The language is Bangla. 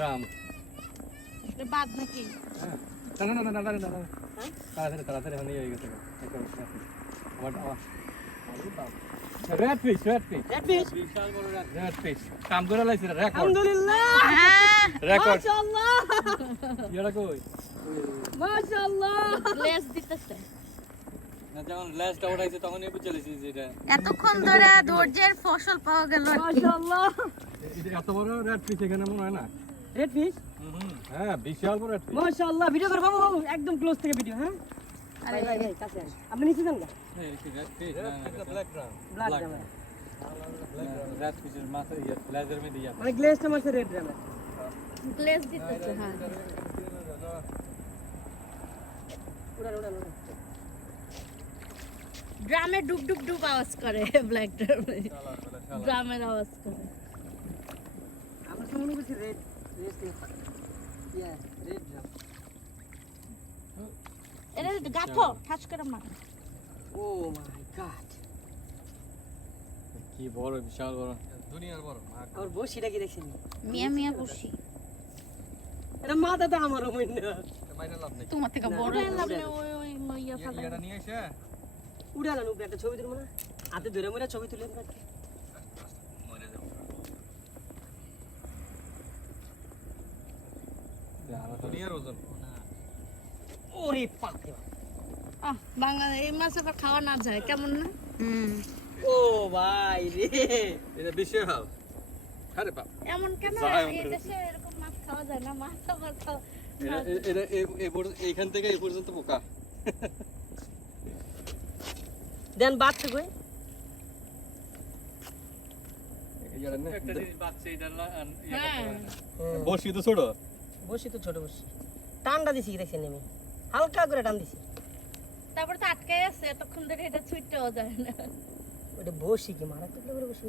ড্রাম এটা বাদ নাকি? না তাড়াতাড়ি হয়ে গেছে রেড ফিশ বিশাল বড় রেড ফিশ কাম করে লাইছে রেকর্ড আলহামদুলিল্লাহ রেকর্ড মাশাআল্লাহ এটা কই মাশাআল্লাহ গ্লেজ দিতেছে। না যখন লাস্ট আউট আইছে তখন এই বুঝাইছি যে এটা এতক্ষণ ধরে ধৈর্যের ফসল পাওয়া গেল। মাশাআল্লাহ এটা এত বড় রেড ফিশ এখানে মনে হয় না রেড ফিশ হ্যাঁ বিশাল বড় রেড ফিশ মাশাআল্লাহ ভিডিও কর বাবু বাবু একদম ক্লোজ থেকে ভিডিও হ্যাঁ আরে ভাই কাছে আন আপনি নিচে যান না এই রেড ফিশ না black drum black drum red ফিশের মাথা ইয়া লেজার মে দিয়া মানে গ্লেজটা মারছে রেড ড্রামে গ্লেজ দিতেছে। হ্যাঁ উড়ান উড়ান উড়ান ড্রামে ডুব ডুব ডুব আওয়াজ করে, ব্ল্যাক ড্রামে ড্রামের আওয়াজ করে। আমার তো মনে হচ্ছে রেড রেড ইয়া রেড ড্রাম এটা গাথো ঠাস করে মার। ও মাই গড কি বড় বিশাল বড় দুনিয়ার বড় আর বসিটা কি দেখছেন মিয়া মিয়া বসি এটা মাথা তো আমারও মনে না মাইনা লাভ নেই তোমার থেকে বড় না, হলাম উড়ে ওই ওই ইয়া ফেলা। এটা নিয়ে এসে উড়ালাম উপরে একটা ছবি তুলবো না হাতে ধরে মরে ছবি তুলে আমরা মরে যাও দুনিয়ার ওজন ওরে বাপ রে বাপ। আহ বাংলা এই মাছ আবার খাওয়া না যায় কেমন না? ও ভাই রে এটা বিশ্বের হাল আরে বাপ এমন কেন? যায় এই দেশে এরকম মাছ খাওয়া যায় না, মাছ আবার খাওয়া এটা এইখান থেকে এই পর্যন্ত পোকা দেন বাচ্চা কই একটা জিনিস বাচ্চা এটা হ্যাঁ বসি তো ছোট বসি তো ছোট বসি টানটা দিছি দেখছেন আমি হালকা করে টান দিছি তারপর তো আটকে আছে এতক্ষণ ধরে, এটা ছুটতেও যায় না। ওটা বসি কি মারাত্মক করে বসি